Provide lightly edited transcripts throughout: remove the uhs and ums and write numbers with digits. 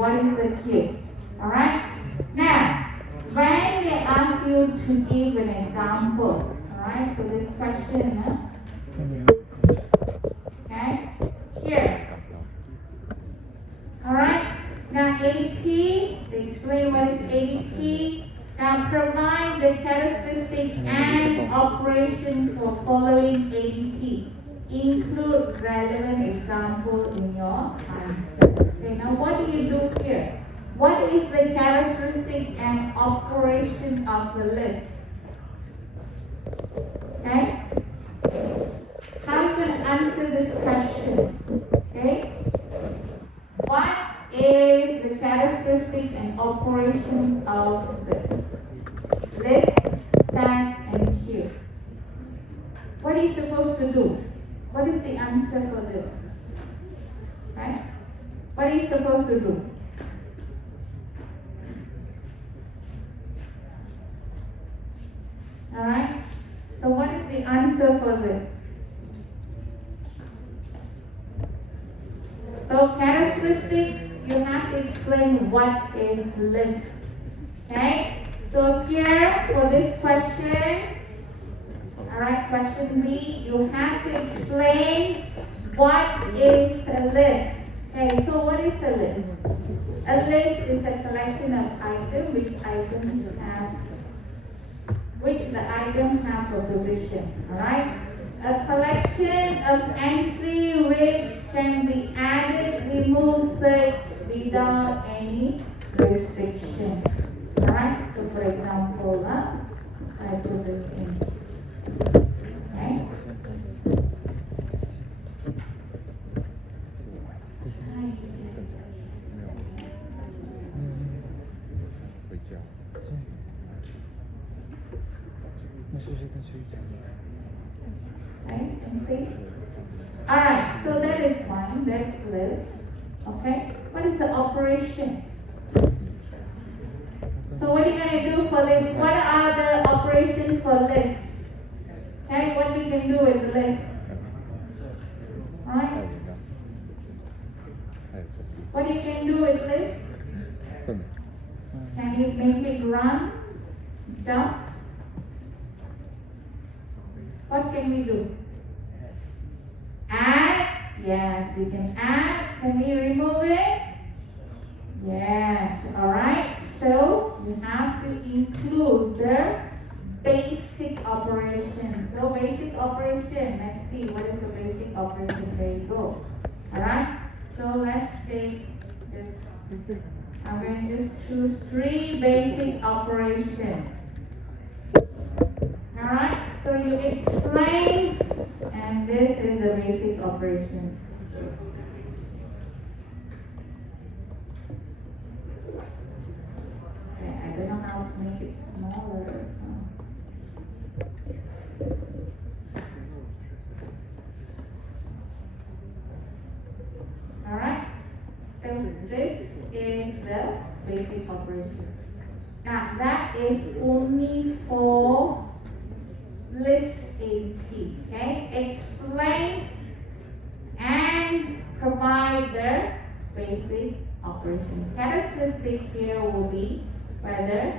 what is the queue? Alright? Now, when they ask you to give an example, alright, so this question, okay, here. Alright, now AT, so explain what is AT. Now provide the characteristic and operation for following AT. Include relevant example in your answer. Okay, now what do you do here? What is the characteristic and operation of the list? Okay? How you can answer this question? Okay? What is the characteristic and operation of this? List, stack, and queue. What are you supposed to do? What is the answer for this? Right? What are you supposed to do? Alright? So what is the answer for this? So characteristic, you have to explain what is list. Okay? So here for this question, alright, question B, you have to explain what is a list. Okay, so what is a list? A list is a collection of items which the items have a position. Alright? A collection of entry which can be added, removed, searched without any restriction. Alright? So for example, I put this in. Okay? Alright, so that is one, that's list. Okay? What is the operation? So what are you going to do for list? What are the operations for list? Okay, what we can do with the list? Right? What you can do with list? Can you make it run? Jump? What can we do? Add? Yes, we can add. Can we remove it? Yes. Alright. So you have to include the basic operation. So basic operation. Let's see what is the basic operation. There you go. Alright. So let's take this. I'm going to just choose 3 basic operations. Alright, so you explain, and this is the basic operation. Okay, I don't know how to make it smaller. Alright, so this is the basic operation. Now that is only for list AT, okay? Explain and provide the basic operation. Characteristic here will be whether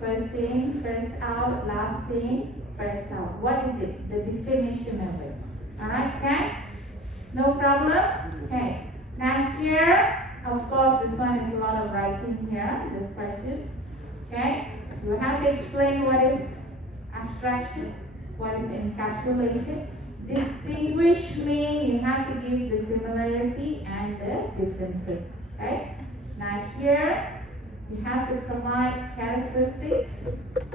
first in, first out, last in, first out. What is it? The definition of it. Alright, okay? No problem? Okay. Now here, of course, this one is a lot of writing here, this questions. Okay? You have to explain what is abstraction. What is encapsulation? Distinguish means you have to give the similarity and the differences. Okay? Now here you have to provide characteristics,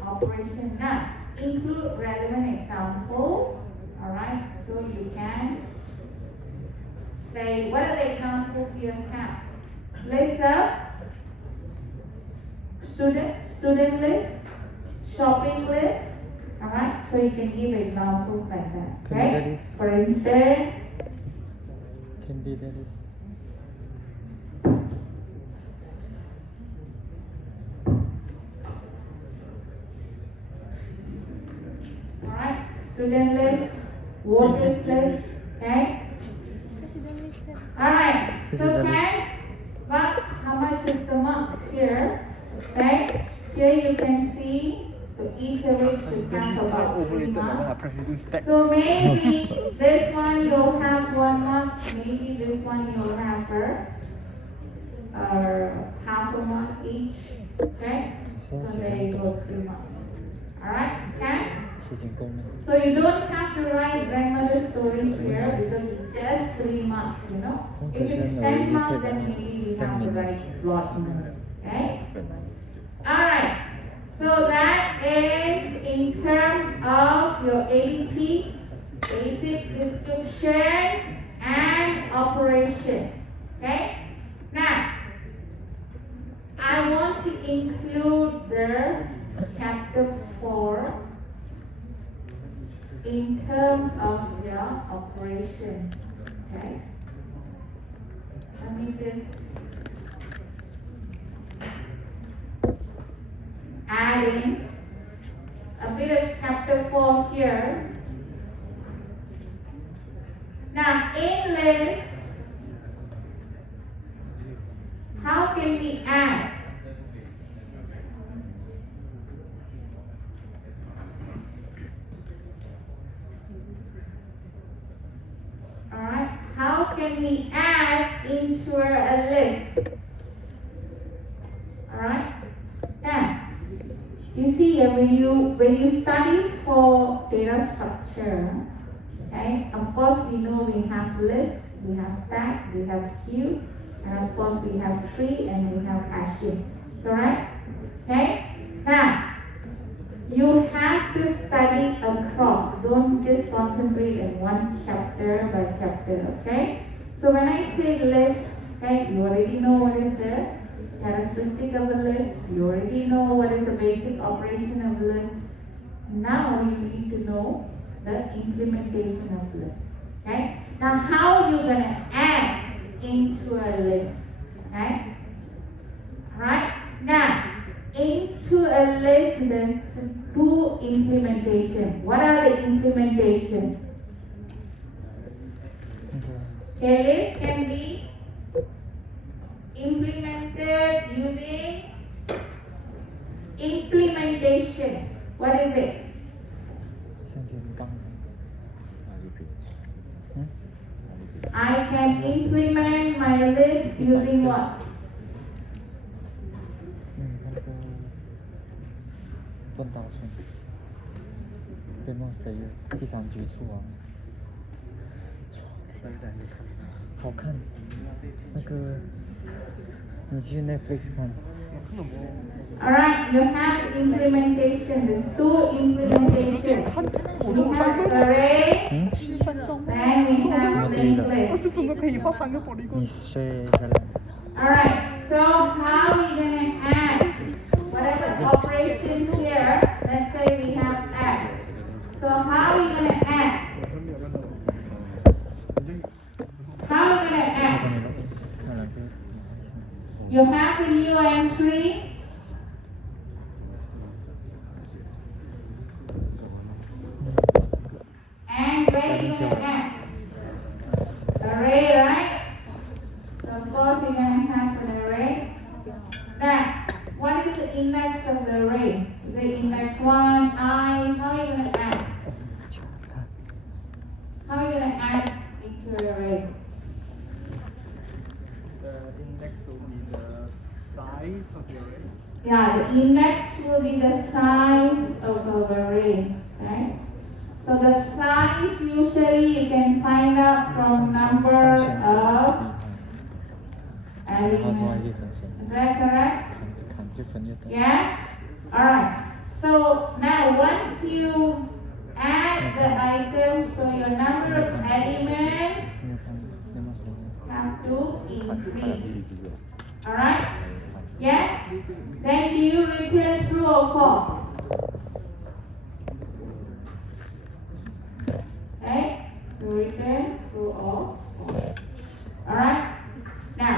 operation. Now include relevant examples. Alright, so you can say what are the examples you have? List of student list, shopping list. Alright, so you can give examples like that. Okay? For instance, alright, student list, voters list, okay? Alright, so 10, but how much is box here. Okay? Here you can see, so each of it should have about 3 marks. So maybe this one you'll have 1 mark, maybe this one you'll have half a mark each. Okay? So there you go, 3 marks. Alright? Okay? So you don't have to write grandmother stories here because it's just 3 marks, you know. If it's 10 marks, then maybe we have to write a lot more. Okay? Alright. So that is in terms of your ADT, basic description and operation. Okay? Now, I want to include the chapter 4 in terms of your operation. Okay? Let me just add in a bit of chapter 4 here. Now, in list, how can we add? Alright, how can we add into a list? Alright, now, you see when you study for data structure, okay, of course we know we have lists, we have stack, we have queue, and of course we have tree and we have hashing. Correct? Okay? Now, you have to study across. Don't just concentrate in one chapter by chapter, okay? So when I say list, okay, you already know what is the characteristic of a list. You already know what is the basic operation of a list. Now you need to know the implementation of list. Okay? Now how are you going to add into a list? Okay? Alright? Now, into a list, there's 2 implementation. What are the implementation? A list can be implemented using implementation. What is it? I can implement my list using what? ต้นตาลเป็นมอนสเตอร์第3局出完好看那个你去 Netflix 看 Alright, you have implementation. There's 2 implementation. We have array, then we have linked list. 你 share 一下来 Alright, so how are we going to add whatever operation here? Let's say we have add. So how are we going to add? How are we going to add? You have a new entry. And where are you going to add? Array, right? So of course you're going to have an array. Now, what is the index of the array? Is it index 1, I? How are you going to add? How are you going to add into an array? The index will be the size of the array. Yeah, the index will be the size of the array, right? So the size usually you can find out from number of elements. Is that correct? Yeah? Alright. So now once you add the items, so your number of elements have to increase. Alright? Yeah? Then do you return true or false? Okay? You return true or false. Alright? Now,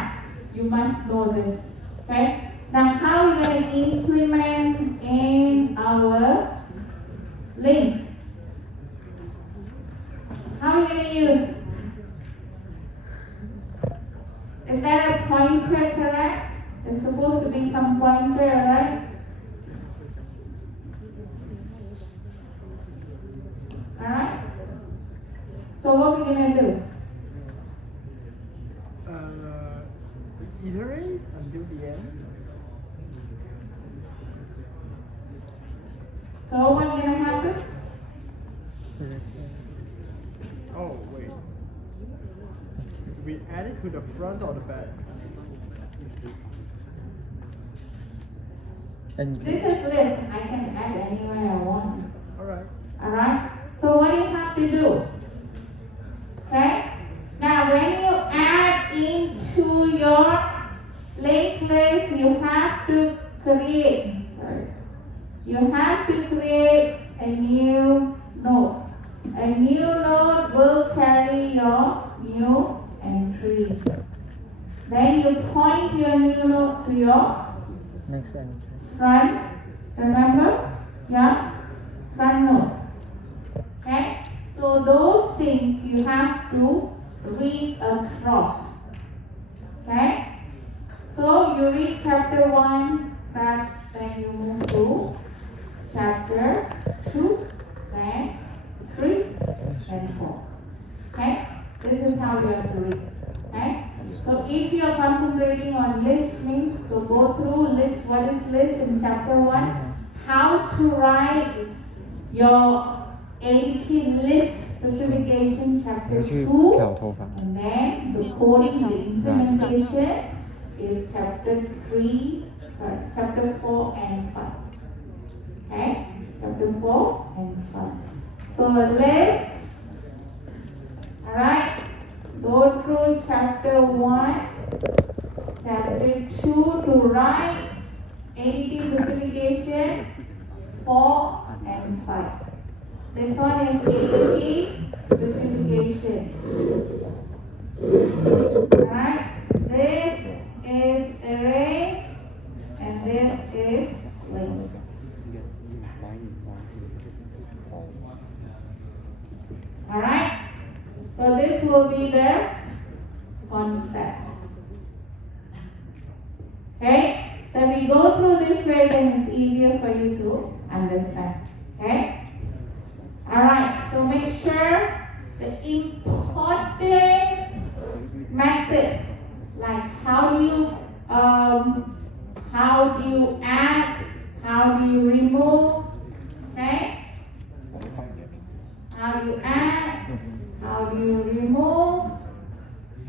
you must know this. Okay? Now, how are we going to implement in our link? How are we going to use? Is that a pointer correct? There's supposed to be some pointer, right? Alright? So what we're gonna do? Iterate until the end. So what's gonna happen? Oh, wait. We add it to the front or the back? And This is list. I can add anywhere I want. Alright. Alright? So what do you have to do? Okay? Now when you add into your linked list, you have to create. You have to create a new node. A new node will carry your new entry. Then you point your new node to your next entry. front, remember? Yeah? Front node. Okay? So those things you have to read across. Okay? So you read chapter 1, then you move to chapter 2, then 3, and 4. Okay? This is how you have to read. Okay? So if you are concentrating on list means, so go through list, what is list in chapter 1, how to write your ADT list specification chapter 2, and then the coding, the implementation is chapter 4 and 5. Okay? Chapter 4 and 5. So let's, alright, go through chapter 1, chapter 2 to write ADT specification 4 and 5. This one is ADT specification. Alright, this is array and this is link. Alright, so this will be the concept. Okay, so if we go through this way, then it's easier for you to understand. Okay, alright, so make sure the important method, like how do you add, how do you remove, okay? How do you add, how do you remove?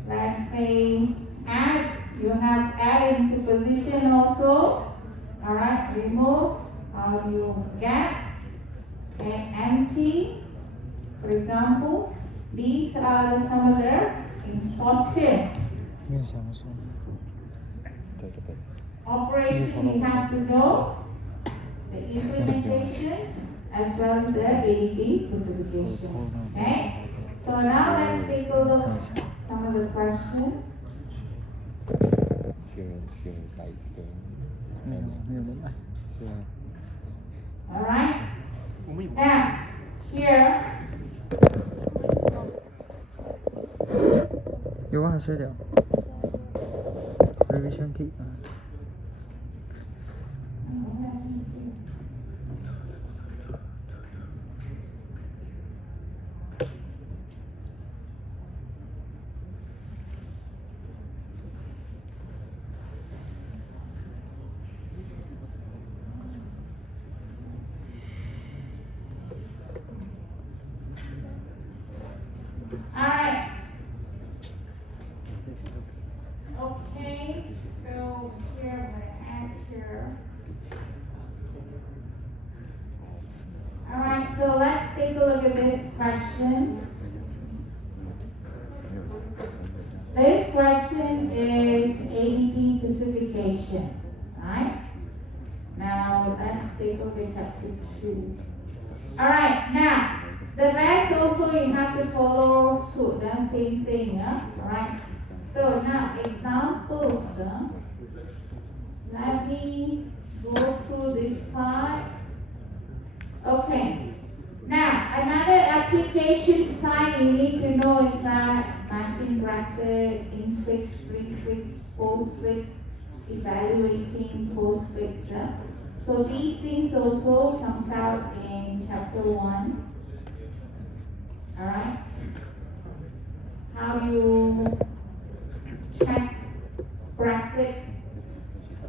Let's say add, you have add into position also. Alright, remove, how do you get, and empty. For example, these are some of the important operations you have to know, the implementations as well as the ADT specification. Okay? So now let's take a look at some of the questions. Alright? Now, here, 有忘了睡了 revision key 啊 alright. Okay, so here my answer. Alright, so let's take a look at these questions. This question is ADT specification. Alright? Now let's take a look at chapter 2. Alright, now the rest also you have to follow suit, the same thing, alright? So now examples, let me go through this part. Okay, now another application sign you need to know is that matching bracket, infix, prefix, postfix, evaluating post-fix. So these things also comes out in chapter 1. Alright? How you check bracket,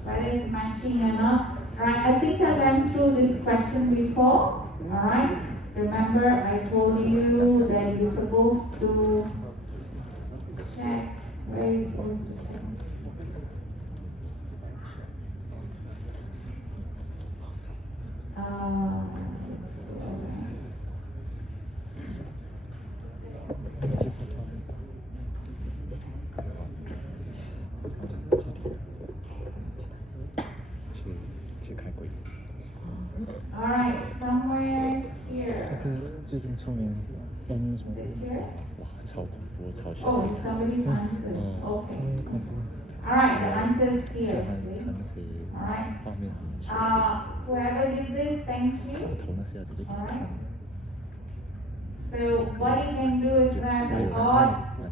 whether it's matching or not. Alright, I think I went through this question before. Alright? Remember I told you that you're supposed to check where you're supposed to check. Alright, somewhere 那 here. 个最近出名 N 什么 Is it here? 哇，超恐怖，超血 Oh, 腥。 somebody's answer. 嗯， Okay. 超恐怖。 Alright, the answer is 就 here 看 actually. 看那些 Alright. 画面很血腥， Whoever did this, thank 开 you. 头那些要直接给你看。 So what you can do is that the Yes. odd,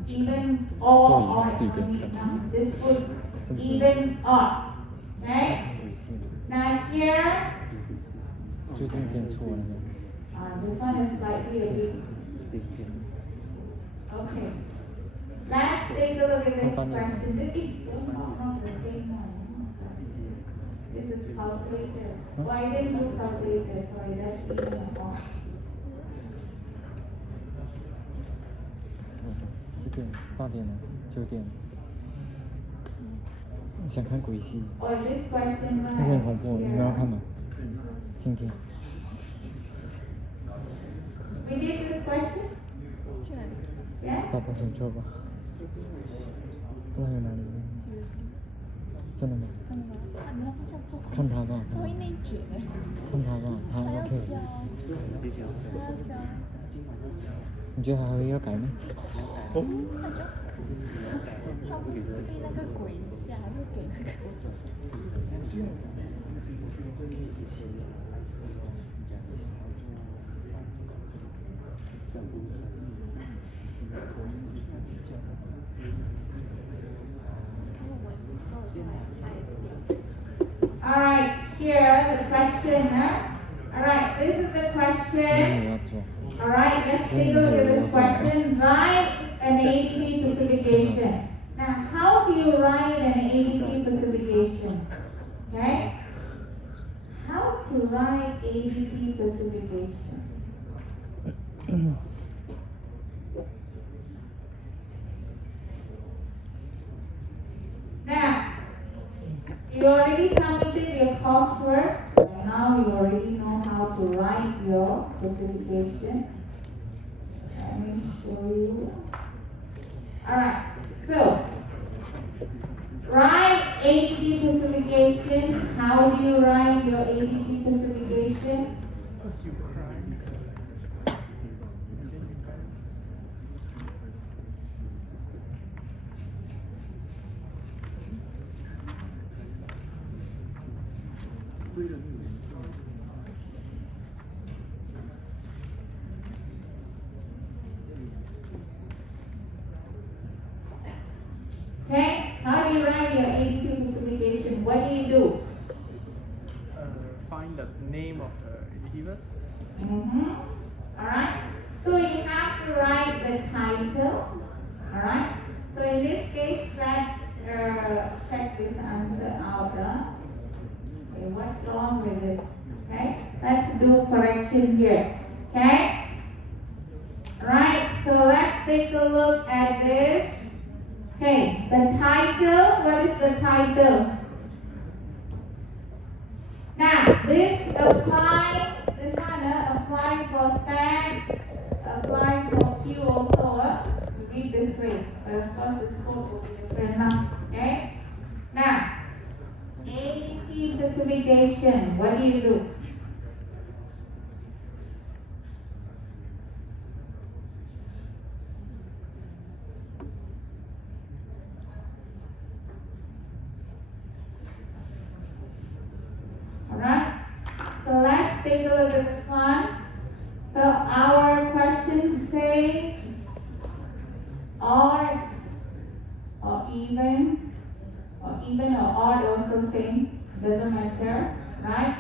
even or odd, So you can just put even odd. Okay? Now here, 最近先出的那个。 this one is slightly a bit. Okay. Let's take a look at this question. This is not the same one. This is calculator. Why didn't you calculator? Sorry, that's even or odd. 几点？8点了，9点。想看鬼戏， Or this question 那个很恐怖，你们要看 right 吗？今天。 We did this question? Yes? 大把想做吧，不知道有哪里。真的吗？真的吗？啊，你还不想做看他吧，他会内卷的，看他吧，他他要 OK。教，他要教你觉得他还会要改吗？那个，他不是被那个鬼吓，就给那个Alright, here the question. Alright, this is the 今天 question. 我要做。 Alright, let's take a look at this question. Write an ADP specification. Now, how do you write an ADP specification? Okay? How to write ADP specification? Now, you already submitted your coursework. Now you already know how to write your specification. Let me show you. Alright, so write ADP specification. How do you write your ADP specification? Because you cried. Okay, how do you write your ADP specification? What do you do? Find the name of the universe. Alright, so you have to write the title. Alright, so in this case, let's check this answer out. Okay, what's wrong with it? Okay, let's do correction here. Okay, right, so let's take a look at this. Okay, the title, what is the title? Now, this apply, this one apply for fact, apply for Q also. You read this way, but of course this code will be different now. Okay? Now, ADP specification, what do you do? Alright, so let's take a look at this one. So our question says odd or even or even or odd also same, doesn't matter, right?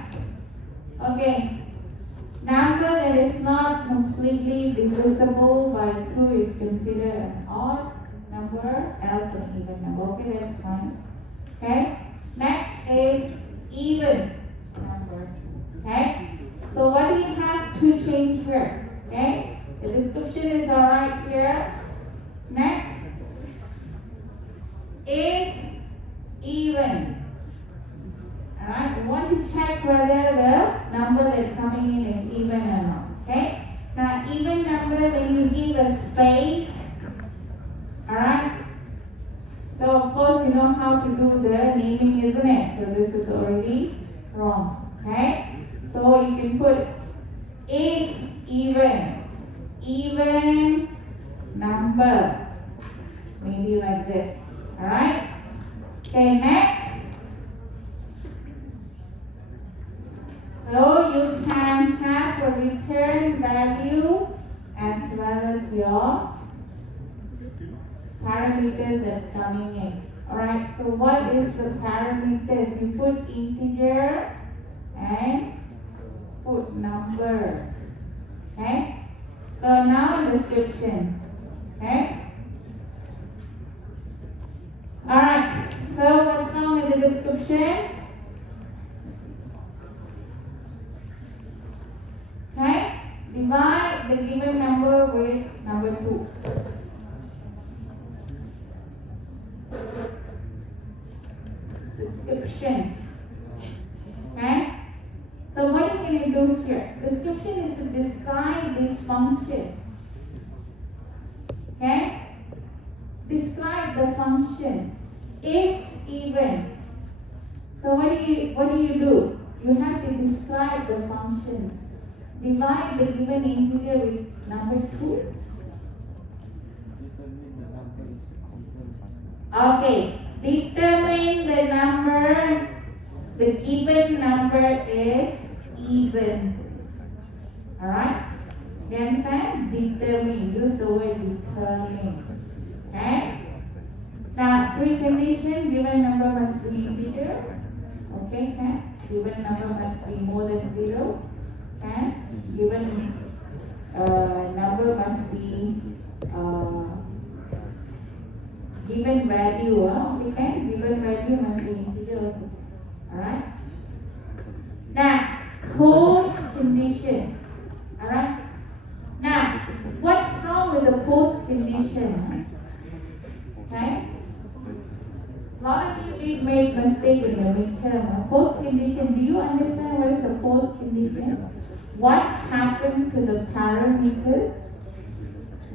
Okay. Number that is not completely divisible by 2 is considered an odd number, else an even number. Okay, that's fine. Okay. Next is even number. Okay. So what do we have to change here? Okay. The description is alright here. Next is even. Alright, we want to check whether the number that's coming in is even or not. Okay? Now, even number, when you give a space, alright? So, of course, you know how to do the naming, isn't it? So, this is already wrong. Okay? So, you can put is even number. Maybe like this. Alright? Okay, next. So you can have a return value as well as your parameters that's coming in. Alright, so what is the parameters? You put integer and put number. Okay? So now description. Okay? Alright, so what's wrong with the description? Okay? Divide the given number with number 2. Description. Okay? So what are you going to do here? Description is to describe this function. Okay? Describe the function. Is even. So what do you do? You have to describe the function. Divide the given integer with number 2. Okay. Determine the number. The given number is even. Alright? You understand? Determine. Use the word determine. Okay? Now, precondition, given number must be integer. Okay? Given number must be more than 0. And given number must be given value. Okay, given value must be integer also. Alright. Now, post condition. Alright. Now, what's wrong with the post condition? Okay. A lot of you did make mistake in the midterm. Post condition. Do you understand what is a post condition? What happened to the parameters?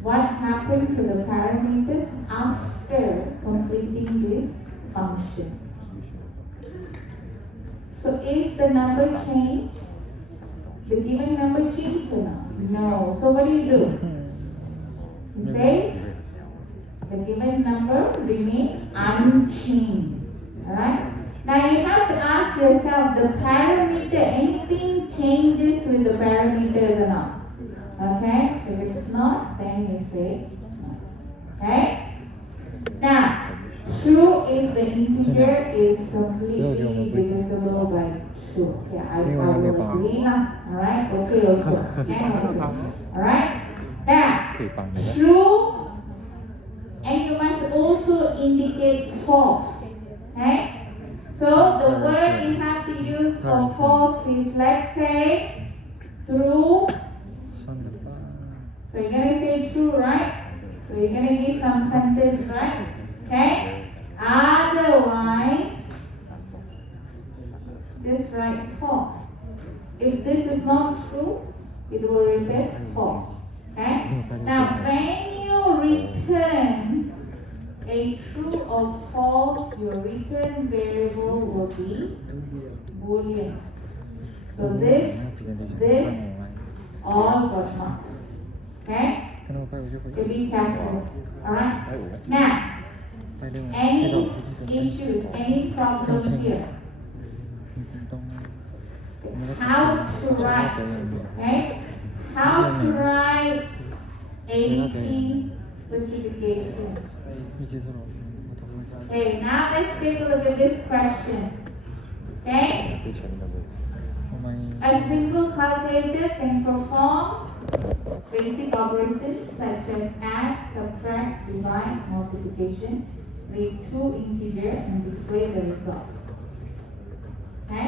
What happened to the parameters after completing this function? So is the number changed? The given number changed or not? No. So what do? You say the given number remains unchanged. Alright? Now you have to ask yourself, the parameter, anything changes with the parameters or not? Okay? If it's not, then you say no. Okay? Now, true if the integer is completely divisible by 2. Yeah, I will agree now. Alright? Okay, also. Okay, alright? Now, true, and you must also indicate false. Okay? So the word you have to use for false is, let's say, true. So you're going to say true, right? So you're going to give some sentence, right? Okay? Otherwise, just write false. If this is not true, it will repeat false. Okay? Now, when you return a true or false, your return variable will be Boolean. So this, all got marks. Okay? So be careful. Alright? Now, any issues, any problem here? How to write, okay? How to write anything specification. Okay, now let's take a look at this question. Okay? 之前那个 ทำไม A simple calculator can perform basic operations such as add, subtract, divide, multiplication, read two integers and display the result. Okay?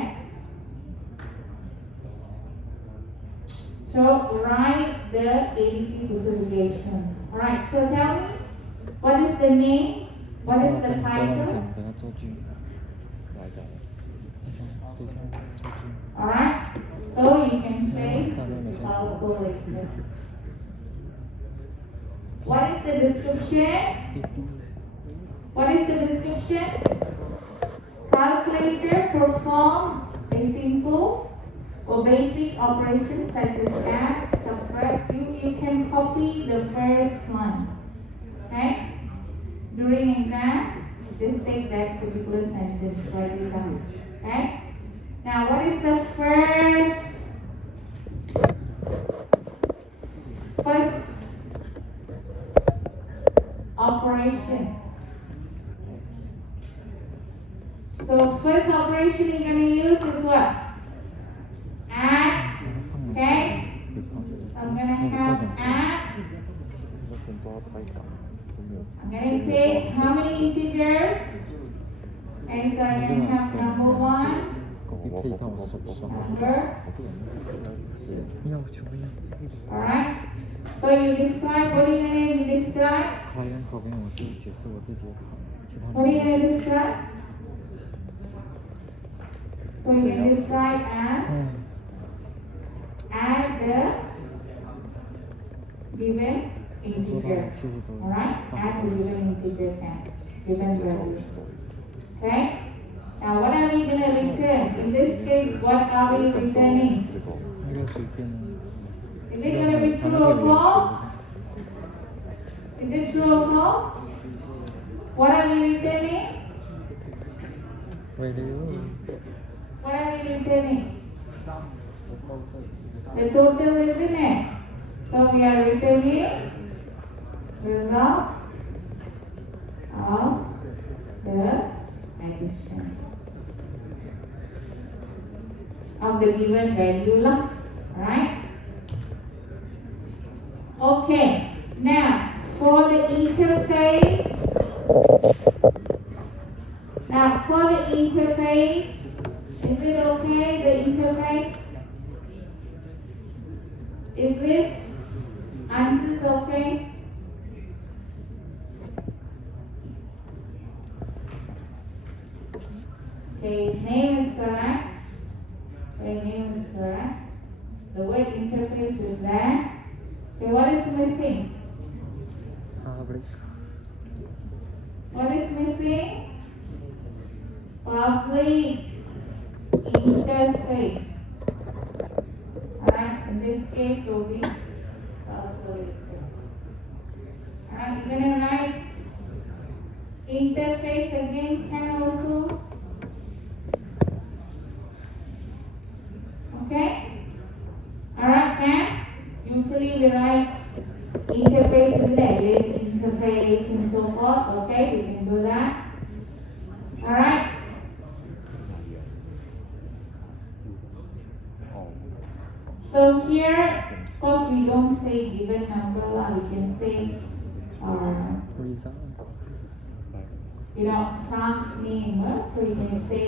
So write the ADP specification. Alright, so tell me, what is the name? What is 跟 the 你交换 title? 讲给他做句，来讲，你讲对象做句， Alright, so you can say calculator. What is the description? 滴滴 What is the description? Calculator perform a simple or basic operations such as add, subtract. You can copy the first one. Okay? During exam, just take that particular sentence, write it down. Okay? Now, what is the first operation? So, first operation you're going to use is what? Add. Okay? So I'm going to have add. 那先抓拍档，有没有？ I'm going to take how many integers? And so I'm going to have number 1, 你配上我手上， number. 要求要， Alright? So you describe, what are you going to describe? 考研考编我是解释我自己的考，其他 What are you going to describe? So you can describe as 嗯， add the given 做到 integer. 70多， Alright? Add the given integer as given value. Okay? Now what are we going to return? In this case, what are we returning? 那个随便， Is it going to be true or false? Is it true or false? What are we returning? 为了 What are we returning? The total, isn't it? So we are returning result of the addition of the given value lah, right? Okay, now for the interface, is it okay, the interface? Is this answers okay? Okay, name is correct. Okay, name is correct. The word interface is there. Okay, what is missing? 他不是 What is missing? Public interface. Alright, in this case will be calculator. Alright, you're gonna write interface again, can also. Okay? Alright, can? Usually we write interface in there, this interface and so forth. Okay, we can do that. Alright? So here, of course, we don't say given number, we can say, 不是啥， class name, so you can say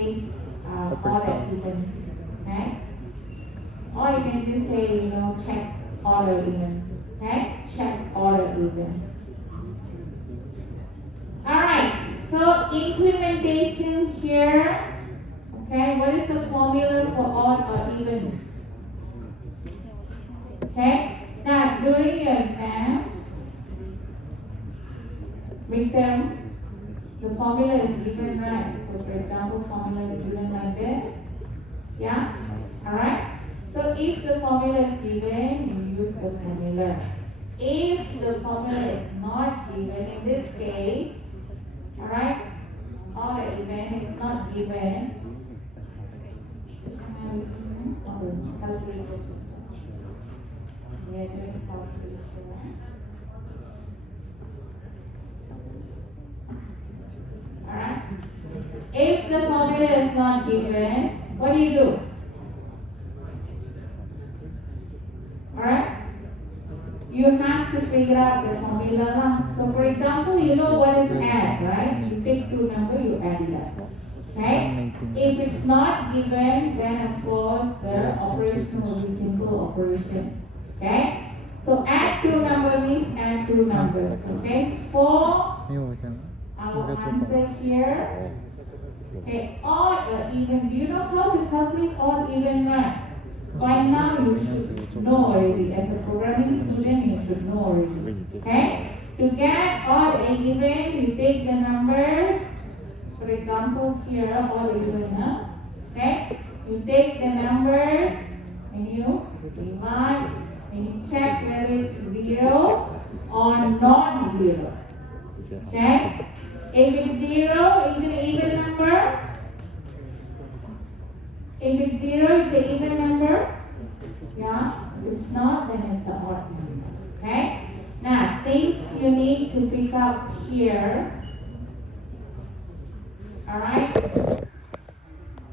order even, okay? Or you can just say, check order even, okay? Check order even. Alright, so implementation here, okay, what is the formula for odd or even? Okay, now during your exam, midterm, the formula is given right. So for example, formula is given like this. Yeah? Alright? So if the formula is given, you use the formula. If the formula is not given, in this case, alright, or the event is not given, we are doing calculation. formula is not given, what do? Alright? You have to figure out the formula lah. So for example, you know what is add, right? You take two numbers, you add it up. Okay? If it's not given, then of course the operation will be simple operation. Okay? So add two number means add two number. Okay? For 没有我讲 our answer here, okay, odd or even. Do you know how to calculate odd, even, right? By now you should know already. As a programming student, you should know already. Okay? To get odd or even, you take the number. For example, here odd or even. Okay? You take the number and you divide and you check whether it's 0 or not 0. Okay? If it's 0, it's an even number. If it's 0, it's an even number. Yeah. If it's not, then it's an odd number. Okay? Now, things you need to pick up here. Alright?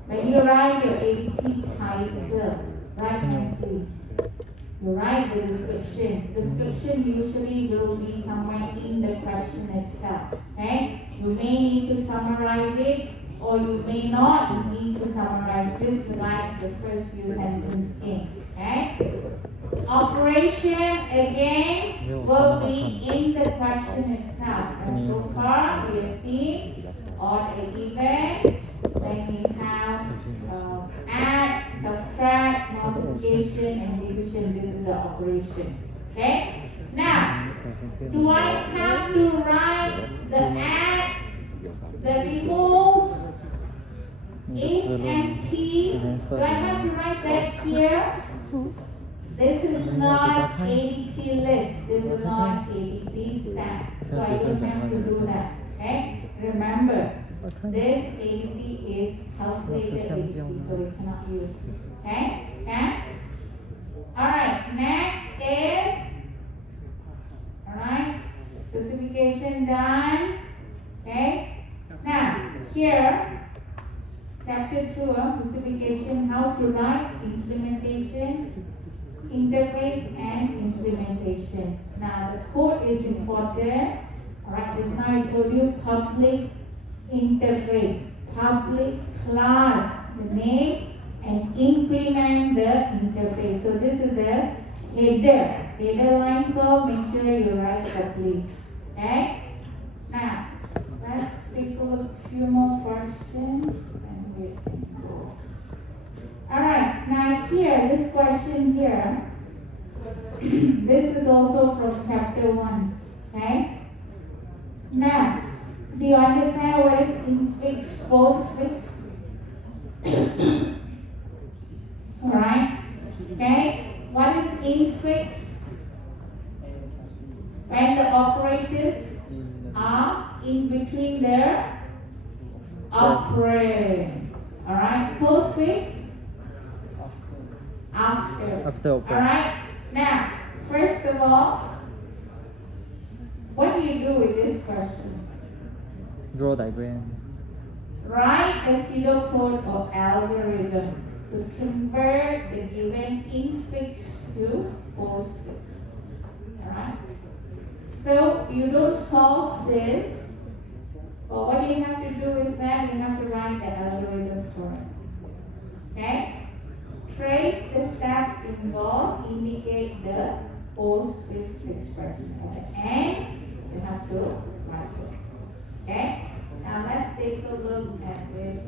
When you write your ABT title, write nicely. You write the description. Description usually will be somewhere in the question itself. Okay? You may need to summarize it, or you may not need to summarize. Just write the first few sentences in. Okay? Operation again will be in the question itself. And so far we have seen odd and even. Then we have add, subtract, multiplication, and division. This is the operation. Okay? Now, do I have to write the add, the remove, is and t? Do I have to write that here? This is not ADT list. This is not ADT stamp. So I don't have to do that. Okay? Remember, this ADT is calculated ADT, so we cannot use it. Okay? Okay? Alright, next is, alright, specification done. Okay? Now, here, chapter 2, specification, how to write, implementation, interface, and implementations. Now, the code is important. Alright, just now I told you public interface, public class, the name, and implement the interface. So this is the header. Header line, so make sure you write properly. Okay? Now, let's take a look at a few more questions and we can go. Alright, now here, this question here, this is also from chapter 1. Okay? Now, do you understand what is infix, postfix? Alright? Okay? What is infix? When the operators are in between their operand. Alright? Postfix? After. After operand. Alright? Now, first of all, what do you do with this question? Draw diagram. Write a pseudocode or algorithm to convert the given infix to postfix. Alright? So you don't solve this, but what do you have to do with that? You have to write the algorithm for it. Okay? Trace the steps involved, indicate the postfix expression. At the end, you have to write this. Okay? Now let's take a look at this.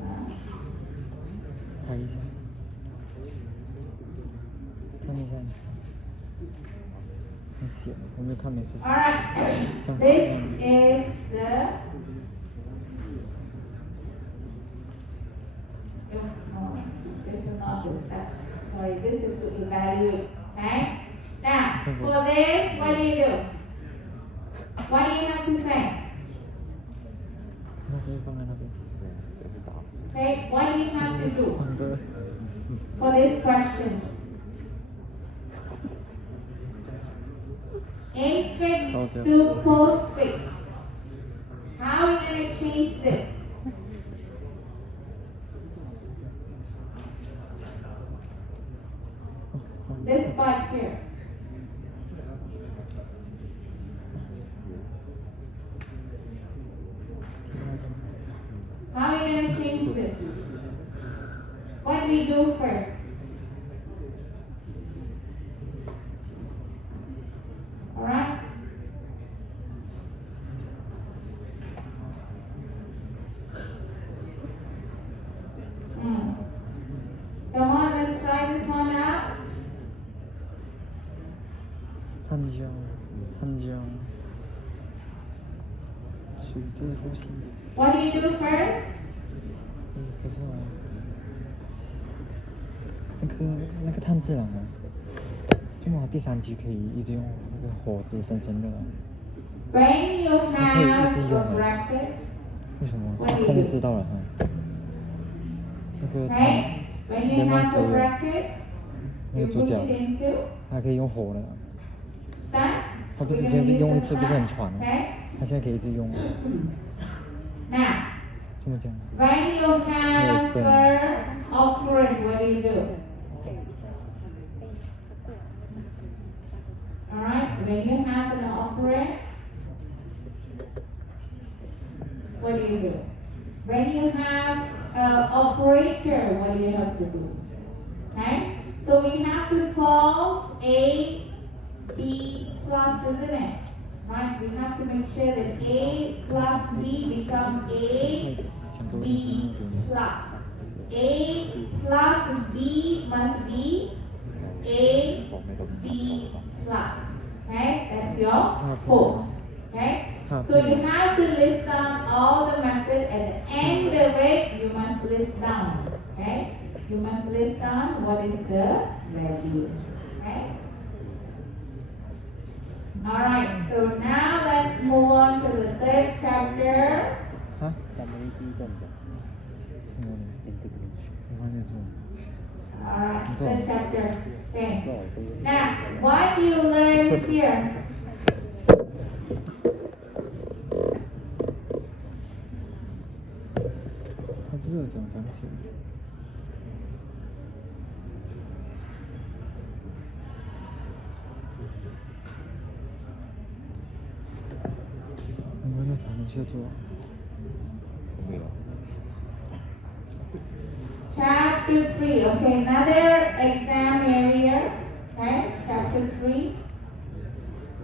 看一下，看一下，很写，我没有看没事。 Alright, this is the no, this is not the steps. Sorry, this is to evaluate. Okay? Now, for this, what do you do? What do you have to say? 那直接放在那边。 Okay, what do you have to do 放这。 for this question? Infix to postfix. How are you going to change this? this part here. How are we going to change this? What we do first? Alright? Come on, let's try this one out. 汉江，水质复兴。 What do you do first? 可是哦，那个炭治郎啊，这么第三局可以一直用那个火之神的啊， When you 它可以一 have 直用 a 啊？ bracket, 为什么？ What do 它 you 控 do? 制到了哈。那个 okay? When you Demon have a Slayer bracket, 那 you 个主 push 角， it into 它可以用火的啊。 start. 他不 We're 是之 gonna 前 use 用一 the 次不是很 start, 喘哦， okay? 他现在可以一直用， Now, 这么讲。 when you have explain. operand, what do you do? Alright, when you have an operand, what do you do? When you have an operator, what do you have to do? Okay? So we have to solve A, B plus, isn't it? Right? We have to make sure that A plus B become A, B plus. A plus B must be A, B plus. Okay? That's your course. Okay? So you have to list down all the methods. At the end of it, you must list down. Okay? You must list down what is the value. Okay? Alright, so now let's move on to the third chapter. 啊？ summary 第一段的什么的？ integration。我看见什么？ Alright, third chapter. Okay. Now, what do you learn here? 他不是有讲方式？你们的反应是做？没有。 Chapter 3, okay, another exam area, okay, chapter 3,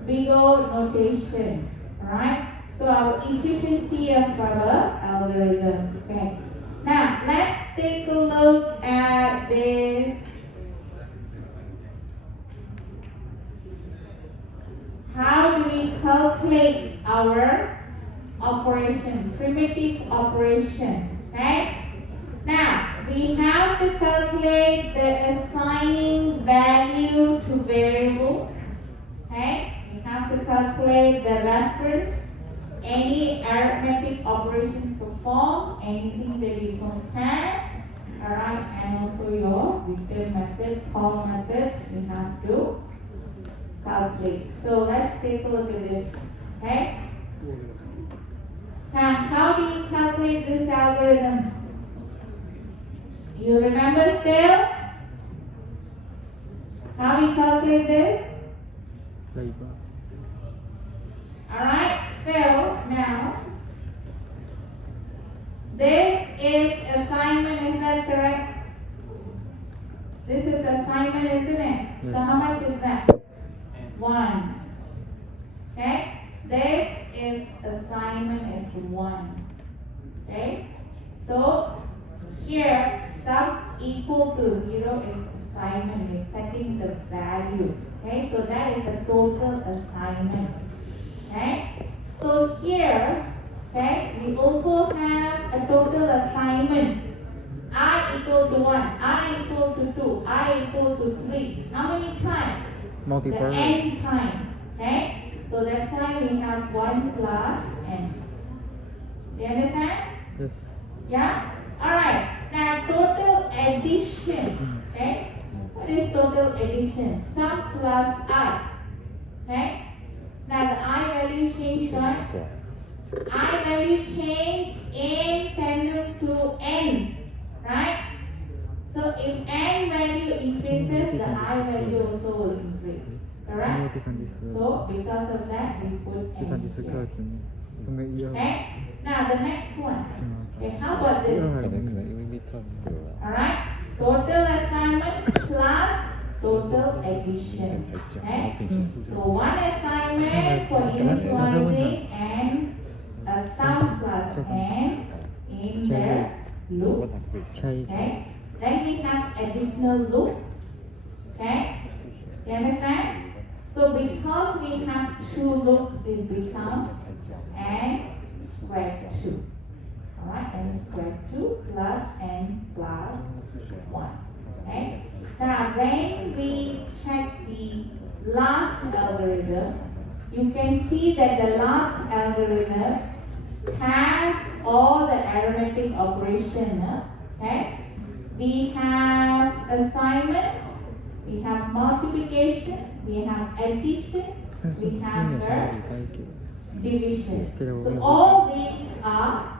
big O notation, alright, so our efficiency of our algorithm, okay. Now, let's take a look at this. How do we calculate our operation, primitive operation, okay? Now, we have to calculate the assigning value to variable, okay? We have to calculate the reference, any arithmetic operation performed, anything that you compare, alright, and also your return method, call methods, we have to calculate. So let's take a look at this, okay? Now, how do you calculate this algorithm? You remember still? How we calculate this? Labor. Alright, so now this is assignment, is that correct? This is assignment, isn't it? So Yes. how much is that? 1. Okay? This is assignment is 1. Okay? So here sum equal to 0 is assignment, is setting the value. Okay? So that is the total assignment. Okay? So here, okay, we also have a total assignment. I equal to 1, I equal to 2, I equal to 3. How many times? Multiple. The n time. Okay? So that's why we have 1 plus n. You understand? Yes. Yeah? Alright. Now total addition. Okay? What is total addition? Sum plus I. Okay? Now the I value changed, right? I value change in tandem to n. Right? So if n value increases, the I value also will increase. 今天 Correct? 第三、第四， So because of that, we put 第三、 n 第四课 here. 题目有没有一二？ Okay? Now the next one. 是吗？ Okay, how about 一 this? 二还可能是因为 midterm 有了， Alright? Total assignment plus total addition. 才讲，然 Okay? 后星期四就 So one assignment for initializing and a sum plus n in the 我 loop. 打不会 下一节 Okay? Then we have additional loop. Okay? You understand? So because we have two loops, it becomes n squared 2. Alright, n squared 2 plus n plus 1. Okay? Now when we check the last algorithm, you can see that the last algorithm has all the arithmetic operation. Okay? We have assignment, we have multiplication, we have addition, 但是 we 避 have 免上个礼 the 拜给 division. Pero So bueno. all these are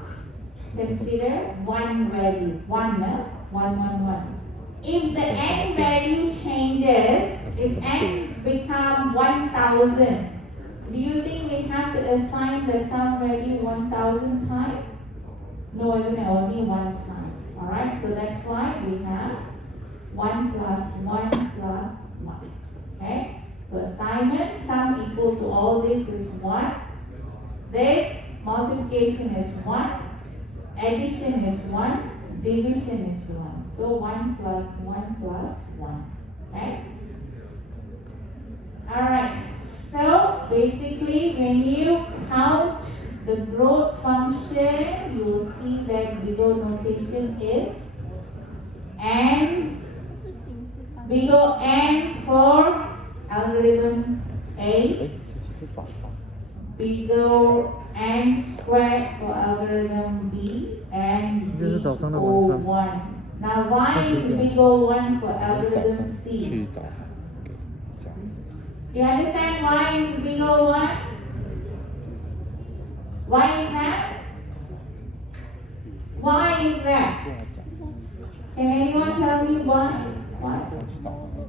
considered one value, one. If the n value changes, if n become 1000, do you think we have to assign the sum value 1000 times? No, isn't it? Only one time. Alright, so that's why we have 1 plus 1 plus 1. Okay? So assignment, sum equal to all this is 1. This multiplication is 1. Addition is 1. Division is 1. So 1 plus 1 plus 1. Okay? Alright. So basically when you count the growth function, you will see that below notation is n. 是形式班。 We go n for algorithm 哎， A. 星期四早上， We go n squared for algorithm B and 这是 we 早上的 go 晚上。 1. Now why 这是 we go 1 for 我早上 algorithm 去 C? 找他，给讲， Do you understand why we go 1? Why is that? Why is that? 这样讲， Can anyone tell me why? Why? 早上去找他，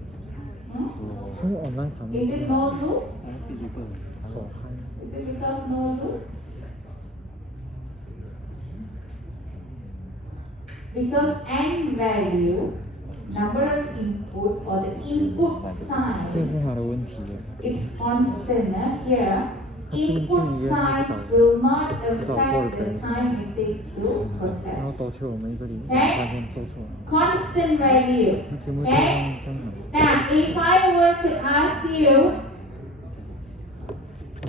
Hmm? 是我 ซึ่งออนไลน์สาม Is it no loop? 第一个 สองพัน Is it because no loop? Because n value, number of input or the input 这 size 是他的问题耶 is constant here. Input size will not affect the time it takes to 然后 process. 导致我们这里发现做错了 Constant value. 题目是 Okay? 这样的 Now, if I were to ask you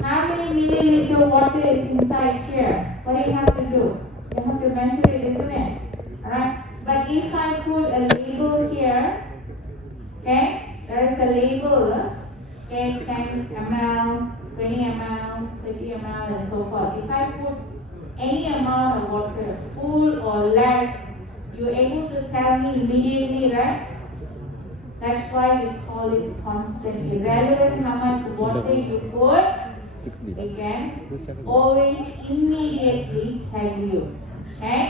how many milliliter water is inside here, what do you have to do? You have to measure it, isn't it? Alright? But if I put a label here, okay, there is a label, okay, 10 ml, 20 ml, 30 ml, and so forth. If I put any amount of water, full or less, you're able to tell me immediately, right? That's why we call it constant. Irrelevant how much water you put, 这个礼拜 we can 不是下个礼拜， always immediately tell you. Okay?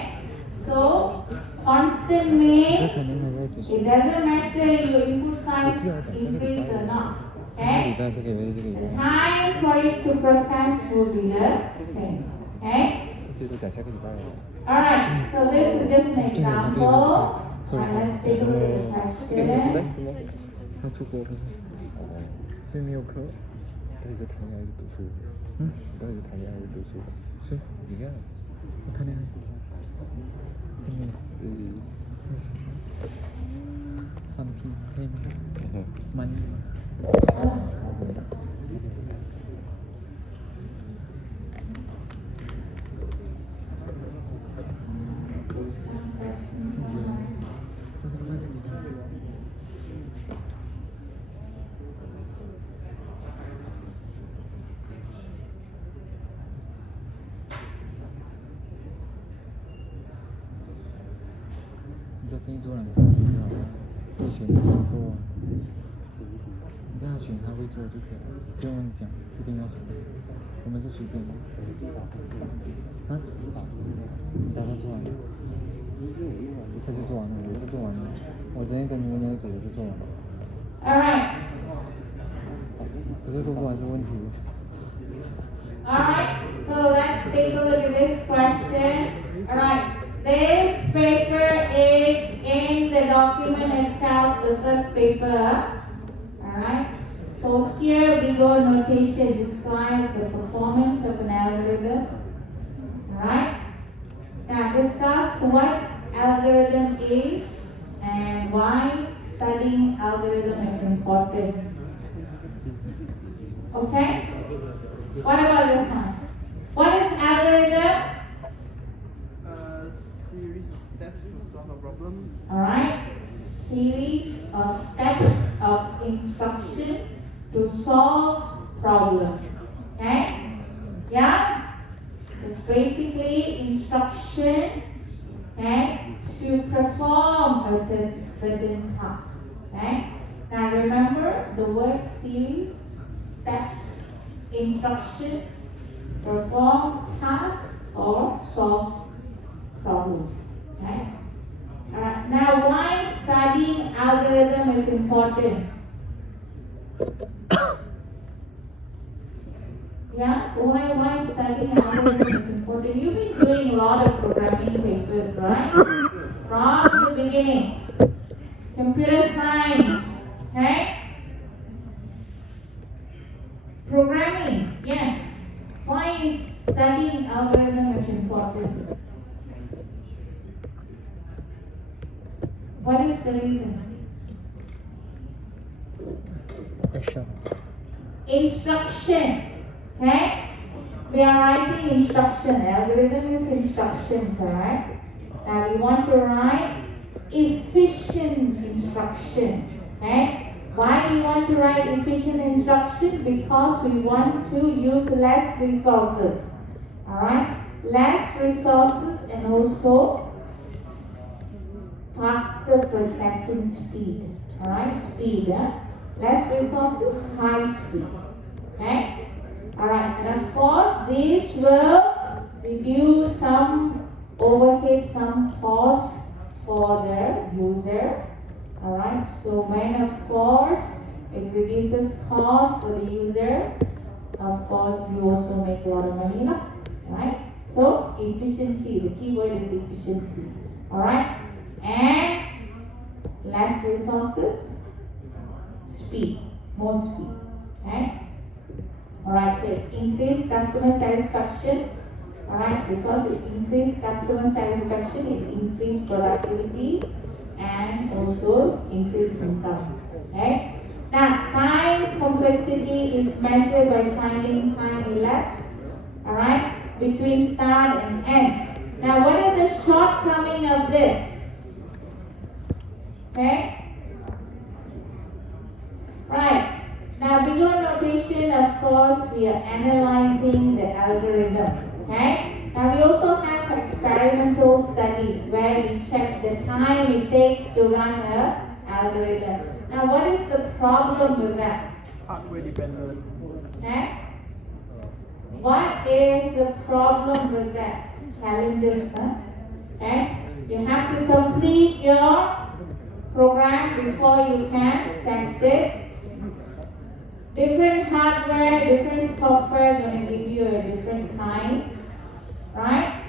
So, constant 这 means 肯定还在读书 it doesn't matter your input size increase or not. 上个礼 Okay? 拜是给了这个 The time for it to process will be the same. Okay? 最多讲下个礼拜了。 Alright, so this is just an example. Let's take a look at the 这个是在 question. 什么？他出国不是哦，所以没有课到底在谈恋爱还是读书？嗯到底是谈恋爱还是读书？所以你看，我谈恋爱三 P 可以吗满意吗这是不是第三次你就自己做两三题就好了，自己选你先做，你这样选他会做就可以了，不用讲一定要什么，我们是随便的。啊？你打算做完了？这是做完了，我是做完了。我之前跟你们那个组也是做完了。 Alright. 不是做不完是问题。 Alright, so let's take a look at this question. Alright, this paper is in the document itself, the first paper. Alright, so here big O notation describes the performance of an algorithm. Alright, now discuss what algorithm is and why studying algorithm is important. Okay? What about this one? What is algorithm? A series of steps to solve a problem. Alright, series of steps of instruction to solve problems. Okay? Yeah? It's basically instruction, okay, to perform a certain task. Okay? Now remember the word series, steps, instruction, perform tasks or solve problems. Okay? Now why studying algorithm is important? Yeah, why studying algorithm is important? You've been doing a lot of programming papers, right? From the beginning. Computer science, okay? Programming, yes. Why is studying algorithm is important? What is the reason? Extra. Instruction, okay? We are writing instruction. Algorithm is instruction, correct? Now we want to write efficient instruction, okay? Why do we want to write efficient instruction? Because we want to use less resources, alright? Less resources and also faster processing speed, alright? Speed, less resources, high speed, okay? Alright, and of course this will reduce some overhead, some costs for the user. Alright, so when of course it reduces cost for the user, of course you also make a lot of money, right? So efficiency, the key word is efficiency. Alright, and less resources, speed, more speed. Okay? Alright, so it's increased customer satisfaction. Alright, because it increased customer satisfaction, it increased productivity and also increased income. Okay? Now, time complexity is measured by finding time elapsed, alright, between start and end. Now, what is the shortcoming of this? Okay? Right. Now, bigger notation, of course, we are analyzing the algorithm. Okay? Now, we also have experimental studies where we check the time it takes to run an algorithm. Now, what is the problem with that? Hardware dependent. Okay? What is the problem with that? Challenges, huh? Okay? You have to complete your program before you can test it. Different hardware, different software going to give you a different time, right?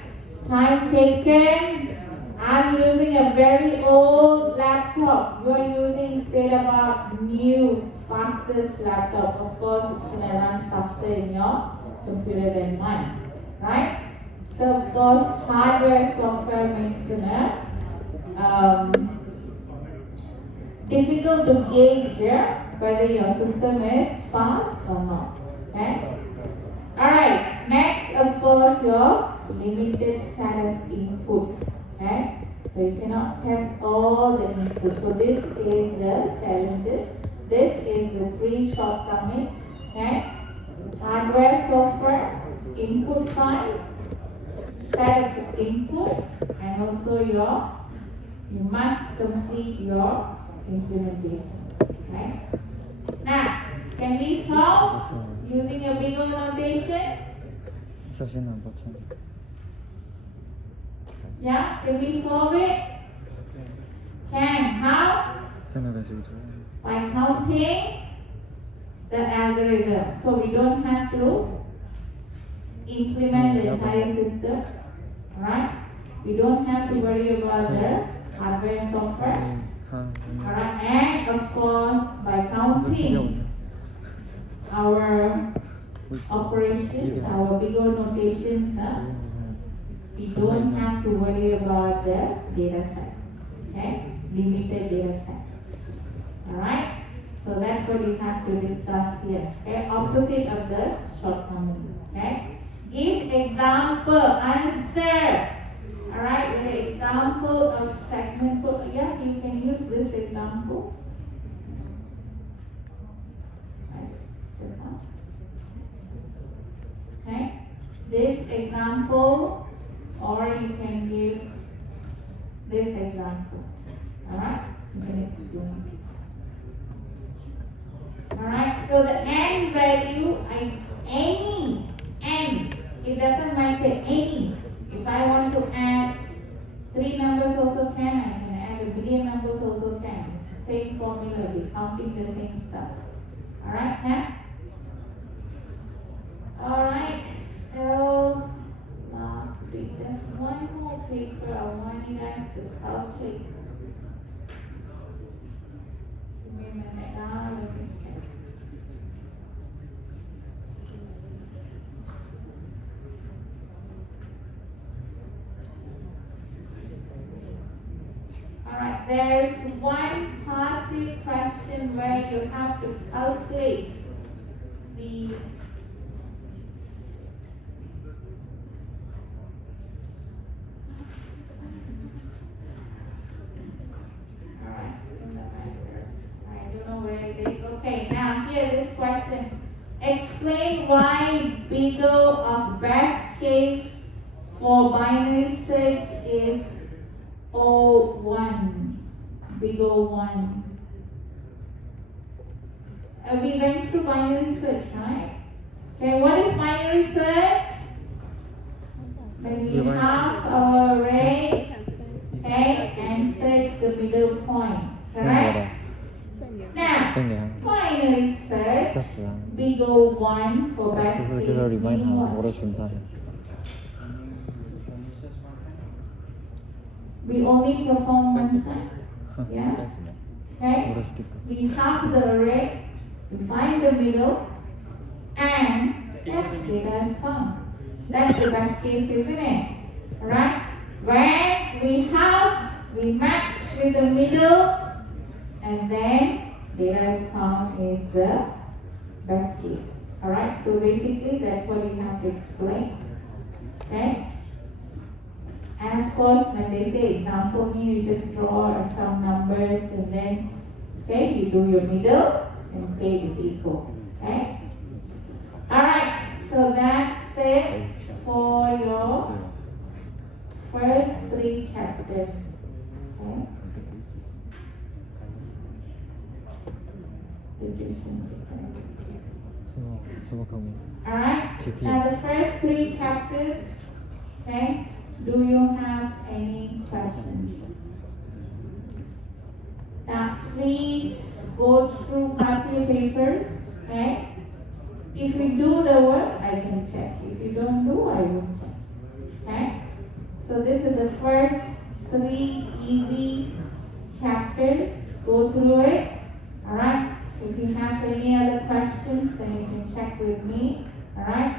Time taken. I'm using a very old laptop. You are using state-of-the-art, new, fastest laptop. Of course, it's going to run faster in your computer than mine, right? So, of course, hardware, software makes it difficult to gauge whether your system is fast or not. Okay? Alright, next of course your limited set of input. Okay? So you cannot test all the input. So this is the challenges. This is the three shortcomings. Okay? Hardware, software, input size, set of input, and also you must complete your implementation. Right? Now, can we solve using a big O notation? 小心了，抱歉。Yeah, can we solve it? Can. How? 看那个谁做， By counting the algorithm. So we don't have to implement the entire system. Alright? We don't have to worry about the hardware and 他 software. 他 Alright, and of course, by 不是要 counting our 会 operations, our bigger notations, we don't have to worry about the data set. Okay? Limited data set. Alright? So that's what we have to discuss here. Okay? Opposite of the shortcoming. Okay? Give example, answer. Alright, with the example of segment, yeah, you can use this example. Okay, this example, or you can give this example. Alright, you can explain. Alright, so the n value, any n, it doesn't matter any. If I want to add 3 numbers also can, I can add a billion numbers also can. Same formula, we're counting the same stuff. Alright, yeah? Alright, so last week, there's one more paper I want you guys to calculate. Give me a minute now, let me check. Alright, there's one party question where you have to calculate the alright, I don't know where it is. Okay, now here this question. Explain why bigger or best case for binary search is O1, big O1. We went through binary search, right? Okay, what is binary search? When we have our array, okay, and search the middle point, 剩我的 correct? Now, 剩两 binary 吓 search, 死啊！ big O1 for 试 best 试 case 叫他 remind 他， means 我的 what? 群上。 We only perform one time. 哼 Yeah. 算什么？ Okay? 我的 sticker。 We have the array, we find the middle, and yes, data is found. That's the best case, isn't it? Alright? When we match with the middle, and then data is found is the best case. Alright? So basically, that's what you have to explain. Okay? And of course, when they say example, you just draw some numbers and then, okay, you do your middle and say it's equal. Okay? Alright, so that's it for your first 3 chapters. Okay?什么科目？ Alright? GP. Now the first 3 chapters, okay? Do you have any questions? Now please go through passyear papers, okay? If you do the work, I can check. If you don't do, I won't check. Okay? So this is the first 3 easy chapters. Go through it. Alright? If you have any other questions, then you can check with me. Alright?